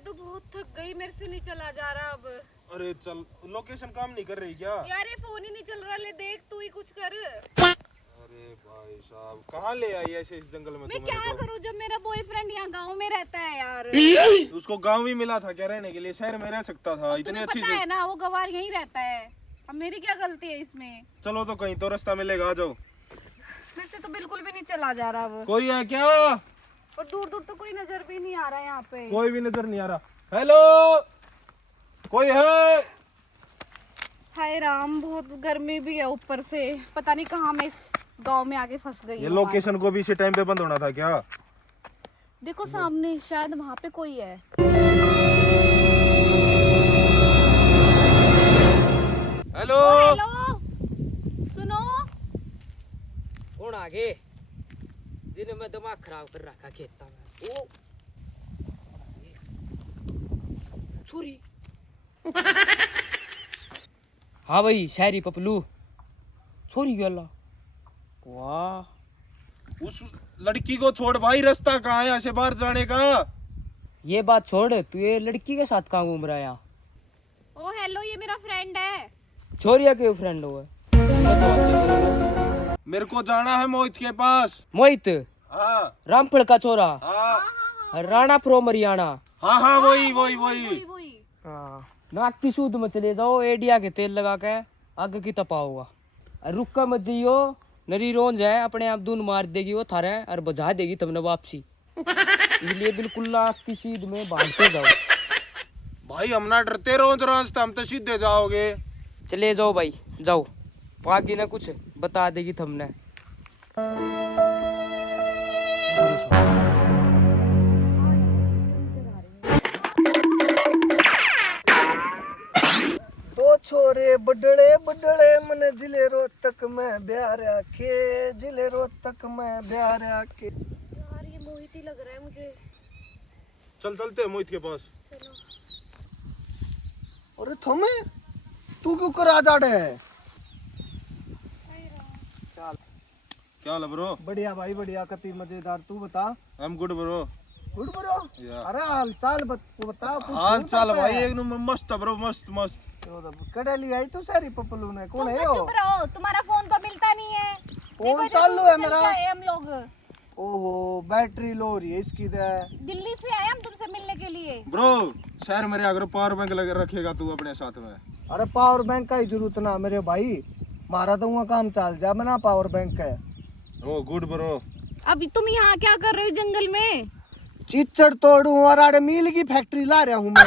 मैं तो बहुत थक गई, मेरे से नहीं चला जा रहा अब। अरे चल, लोकेशन काम नहीं कर रही क्या? यार ये फोन ही नहीं चल रहा, ले देख तू ही कुछ कर। अरे भाई साहब, कहाँ ले आई ऐसे इस जंगल में? मैं क्या करूँ जब मेरा बॉयफ्रेंड यहाँ गांव में रहता है यार। उसको गांव ही मिला था क्या रहने के लिए? शहर में रह सकता था इतनी अच्छी पता है ना, वो गवार यहीं रहता है। अब मेरी क्या गलती है इसमें? चलो तो कहीं तो रास्ता मिलेगा, आ जाओ। मेरे से तो बिल्कुल भी नहीं चला जा रहा वो। कोई है क्या? और दूर दूर तो कोई नजर भी नहीं आ रहा यहाँ पे। कोई भी नजर नहीं आ रहा। हेलो, कोई है? हाय राम, बहुत गर्मी भी है ऊपर से। पता नहीं कहाँ मैं इस गांव में आके फंस गई ये हूँ। लोकेशन को भी इसी टाइम पे बंद होना था क्या? देखो सामने, शायद वहाँ पे कोई है। हेलो हेलो, सुनो। कौन आगे? दिन में दिमाग खराब कर रखा खेता में। ओ छोरी। हाँ भाई, शहरी पपलू छोरी गया। वाह, उस लड़की को छोड़ भाई, रास्ता कहाँ है यहाँ से बाहर जाने का? ये बात छोड़, तू ये लड़की के साथ कहाँ घूम रहा है यहाँ? ओ हेलो, ये मेरा फ्रेंड है। छोरिया के फ्रेंड हो? मेरे को जाना है मोहित के पास। मोहित? हाँ रामफल का छोरा? हाँ राणा फ्रॉम हरियाणा? हाँ हाँ, वही। हाँ, नाक की सूद में चले जाओ, एडिया के तेल लगा के आगे की तपा होगा। और रुका मत जाइयो, नरी रोंज है, अपने आप दून मार देगी वो थारे और बजा देगी तुमने वापसी। इसलिए बिल्कुल नाक की सीध में भागते जाओ। भाई हम ना डरते रोज रास्ता, हम तो सीधे जाओगे। चले जाओ भाई, जाओ, बाकी ना कुछ बता देगी तुमने। दो छोरे बडड़े बडड़े मन जिले रोहतक में ब्याह रखे, जिले रोहतक में ब्याह रखे। यार ये मोहित ही लग रहा है मुझे। चल चलते हैं मोहित के पास। चलो। अरे थमे, तू क्यों करा जाड़े है? क्या हाल है ब्रो? बढ़िया भाई बढ़िया, कति मजेदार। तू बता। I am good bro. Good bro. या। अरे हाल चाल बता। हाल चाल भाई एक नंबर मस्त है ब्रो, मस्त मस्त। कड़े ली आई तू सारी पपलू ने? कौन तुम है तो वो? चुप रहो, तुम्हारा फोन तो मिलता नहीं है। फोन देखो, चालू जो है दूर मेरा। चल के आए हम लोग, ओहो, बैटरी लो हो रही है इसकी। दिल्ली से आए हम तुमसे मिलने के लिए। ब्रो शहर में अगर पावर बैंक लगे रखेगा तू अपने साथ में? अरे पावर बैंक का ही जरूरत ना मेरे भाई, मारा तो वहाँ काम चल जा बना पावर बैंक का। ओ गुड ब्रो। अभी तुम यहाँ क्या कर रहे हो जंगल में? चिच्चड़ तोड़ू और आड़े मिल की फैक्ट्री ला रहा हूँ मैं।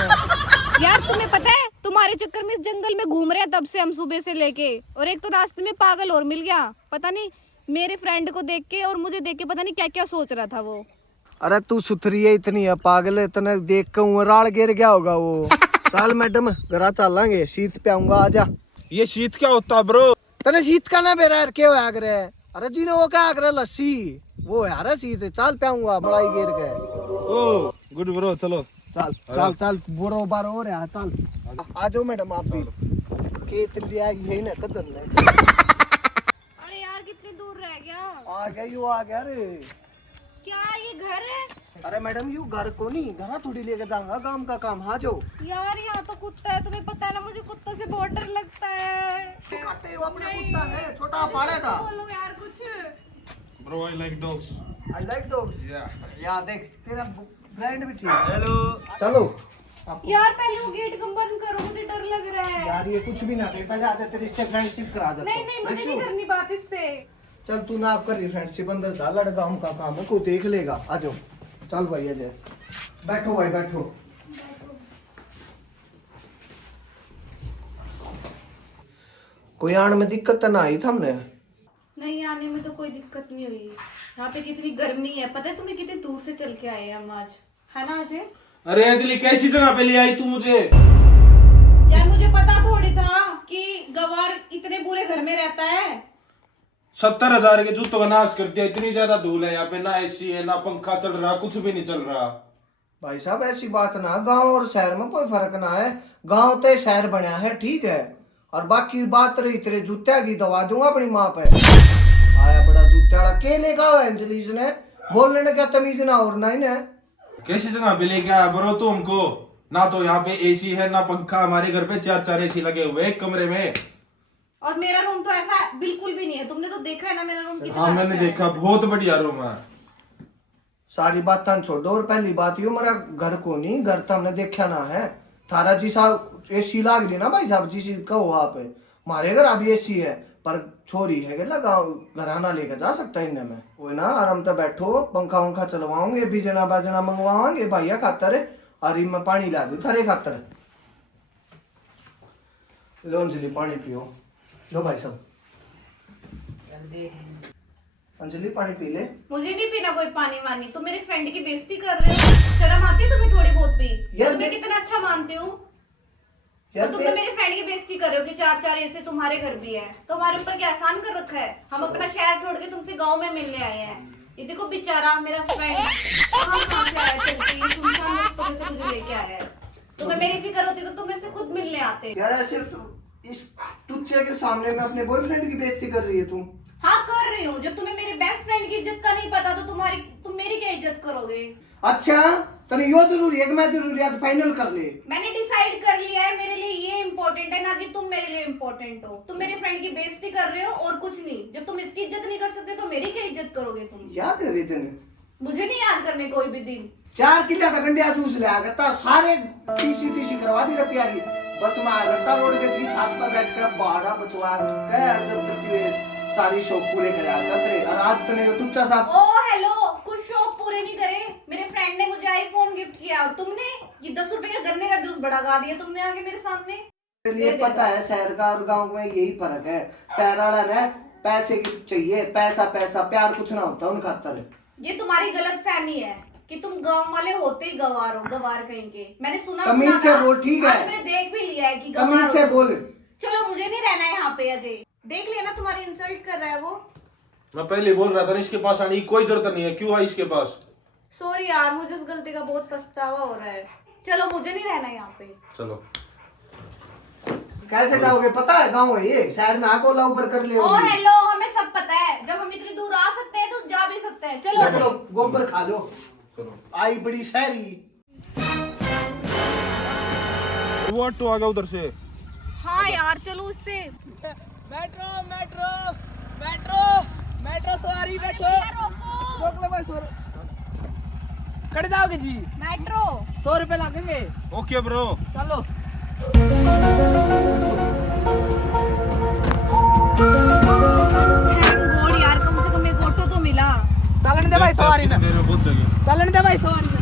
यार तुम्हें पता है, तुम्हारे चक्कर में इस जंगल में घूम रहे हैं तब से हम सुबह से लेके। और एक तो रास्ते में पागल और मिल गया, पता नहीं मेरे फ्रेंड को देख के और मुझे देख के पता नहीं क्या क्या सोच रहा था वो। अरे तू सुथरी है इतनी है, पागल है, इतने देख के उमराल गिर गया होगा वो। चल मैडम घरा चलेंगे, शीत पे आऊंगा, आजा। ये शीत क्या होता है ब्रो? तने शीत का ना बेरा के हो आगरे? अरे जी ने वो क्या आगरे लस्सी वो है। अरे शीत चल पे आऊंगा, बड़ाई गिर के। ओ गुड ब्रो, चलो चल चल चल, बुरो बार हो रहा है। चल आ जाओ मैडम, आप भी खेत लिया है ना कदर ने। अरे यार कितनी दूर रह गया। आ गया यू, आ गया रे। क्या ये घर है? अरे मैडम यू घर को नहीं, घरा थोड़ी लेके जाऊंगा, काम का काम। हाँ जाओ। यार यहाँ तो कुत्ता है, तुम्हें पता है ना मुझे कुत्तों से बहुत डर लगता है। अपना कुत्ता है, छोटा पाले था। बोलो यार कुछ। Bro I like dogs. I like dogs. या या देख तेरा ब्रांड भी ठीक है। हेलो। चलो यार पहले वो गेट कम बंद करो, मुझे डर लग रहा है। यार ये कुछ भी ना दे, पहले आजा तेरी इससे फ्रेंडशिप करा देता नहीं नहीं, मुझे नहीं करनी बात इससे। चल तू ना आप कर रही फ्रेंडशिप, अंदर जा, लड़का हम का काम है, कोई देख लेगा। आ जाओ। चल भाई अजय, बैठो भाई बैठो। कोई आने में दिक्कत तो ना आई था हमने? नहीं, आने में तो कोई दिक्कत नहीं हुई। यहाँ पे कितनी गर्मी है, पता है तुम्हें? कितनी दूर से चल के आए हैं हम आज, है ना अजय? अरे अंजलि कैसी जगह पे ले आई तू मुझे? यार मुझे पता थोड़ी था कि गवार इतने बुरे घर में रहता है। 70,000 के जूतों का नाश कर दिया। इतनी ज्यादा धूल है यहाँ पे, ना एसी है ना पंखा चल रहा, कुछ भी नहीं चल रहा। भाई साहब ऐसी बात ना, गांव और शहर में कोई फर्क ना है। गांव तो शहर बना है ठीक है, और बाकी बात रही तेरे जूत्या की, दवा दूंगा अपनी माँ पे। आया बड़ा जूत्याड़ा के लेगा अंजलि ने, बोलने ने क्या तमीज ना और ना ही ना। कैसी जगह पे लेके आया ब्रो तू हमको? ना तो यहाँ पे एसी है ना पंखा। हमारे घर पे 4 एसी लगे हुए एक कमरे में। और मेरा रूम तो ऐसा बिल्कुल भी नहीं है, तुमने तो देखा है ना मेरा रूम कितना हाँ मैंने अच्छा है। देखा, बहुत बढ़िया रूम है। सारी बात तन छोड़ दो। और पहली बात यो मेरा घर को नहीं, घर तो हमने देखा ना है। थारा जी साहब एसी लाग रही ना भाई साहब जी कहो आप हमारे घर अभी एसी है, पर छोरी है कि गाँव घराना लेकर जा सकता है इनमें वो ना। आराम से बैठो, पंखा वंखा चलवाओगे, बिजना बाजना मंगवाओगे भैया खातर। और मैं पानी ला दू थारे खातर। लो अंजलि पानी पियो। लो भाई साहब अंजलि पानी पी ले। मुझे नहीं पीना कोई पानी वानी। तुम मेरे फ्रेंड की बेइज्जती कर रहे हो, शर्म आती है तुम्हें थोड़ी बहुत भी? यार तुम्हें कितना अच्छा मानती हूँ, यार तुम तो मेरे फ्रेंड की बेइज्जती कर रहे हो कि 4 ऐसे तुम्हारे घर भी है। तो हमारे ऊपर क्या एहसान कर रखा है? हम अपना शहर छोड़ के तुमसे गांव में मिलने आए हैं। ये देखो बेचारा मेरा फ्रेंड कहाँ से आया चलती सुनसान रास्तों से मुझे लेके आया है। तुम्हें मेरी फिक्र होती तो तुम मेरे से खुद मिलने आते। यार ऐसे इस टुच्चे के सामने में अपने बॉयफ्रेंड की बेइज्जती कर रही है तू। हाँ कर रही हूँ। जब तुम्हें मेरे बेस्ट फ्रेंड की इज्जत का नहीं पता तो तुम मेरी क्या इज्जत करोगे? अच्छा तने यो जरूरी है कि मैं जरूरी है तो फाइनल कर ले। मैंने डिसाइड कर लिया है, मेरे लिए ये इम्पोर्टेंट है ना कि तुम मेरे लिए इम्पोर्टेंट हो। तुम मेरे फ्रेंड की बेइज्जती कर रहे हो और कुछ नहीं। जब तुम इसकी इज्जत नहीं कर सकते तो मेरी क्या इज्जत करोगे तुम? याद है वे दिन मुझे नहीं याद करने कोई भी दिन। 4 किलो का गंडिया जूस ले आ करता, सारे टीसी करवा दी रुपया की। बस मैं आ करता रोड के जी छत पर बैठ कर बाड़ा बचवा कर जब तक हुए सारी शौक पूरे कर आता तेरे। और आज तने तो टुच्चा साहब ओ हेलो, कुछ शौक पूरे नहीं करे। मेरे फ्रेंड ने मुझे आईफोन गिफ्ट किया और तुमने ये 10 रुपए का गन्ने का जूस बढ़ा दिया तुमने आगे मेरे सामने। के लिए पता है शहर का और गांव में यही फर्क है। शहर वाला ना पैसे की चाहिए, पैसा पैसा प्यार कुछ ना होता उन खातर। ये तुम्हारी गलत फहमी है कि तुम गांव वाले होते ही गवार हो, गवार कहीं के। मैंने सुना तमीज से बोल, ठीक है? आज मैंने देख भी लिया है कि गवार तमीज से हो। बोल। चलो मुझे नहीं रहना है यहाँ पे अजय। देख लिया ना तुम्हारी इंसल्ट कर रहा है वो। मैं पहले बोल रहा था ना इसके पास आने की कोई जरूरत नहीं है, क्यों आई इसके पास? सॉरी यार, मुझे उस गलती का बहुत पछतावा हो रहा है। चलो मुझे नहीं रहना यहाँ पे। चलो कैसे जाओगे? पता है गाँव है ये, शहर में आको ला ऊपर कर ले। ओ हेलो, हमें सब पता है। जब हम इतनी दूर आ सकते हैं तो जा भी सकते हैं। चलो चलो गोबर खा लो। चलो। आई बड़ी शहरी। वो ऑटो आ गया उधर से। हाँ यार चलो उससे। मेट्रो मेट्रो मेट्रो मेट्रो सवारी बैठो। रोक ले भाई, कट जाओगे जी। मेट्रो 100 रुपए लगेंगे। Okay bro. चलो थैंक गॉड यार, कम से कम एक ऑटो तो मिला। चलन दे भाई सवारी में, देर में पहुंच जाएंगे। चलन दे भाई सवारी में।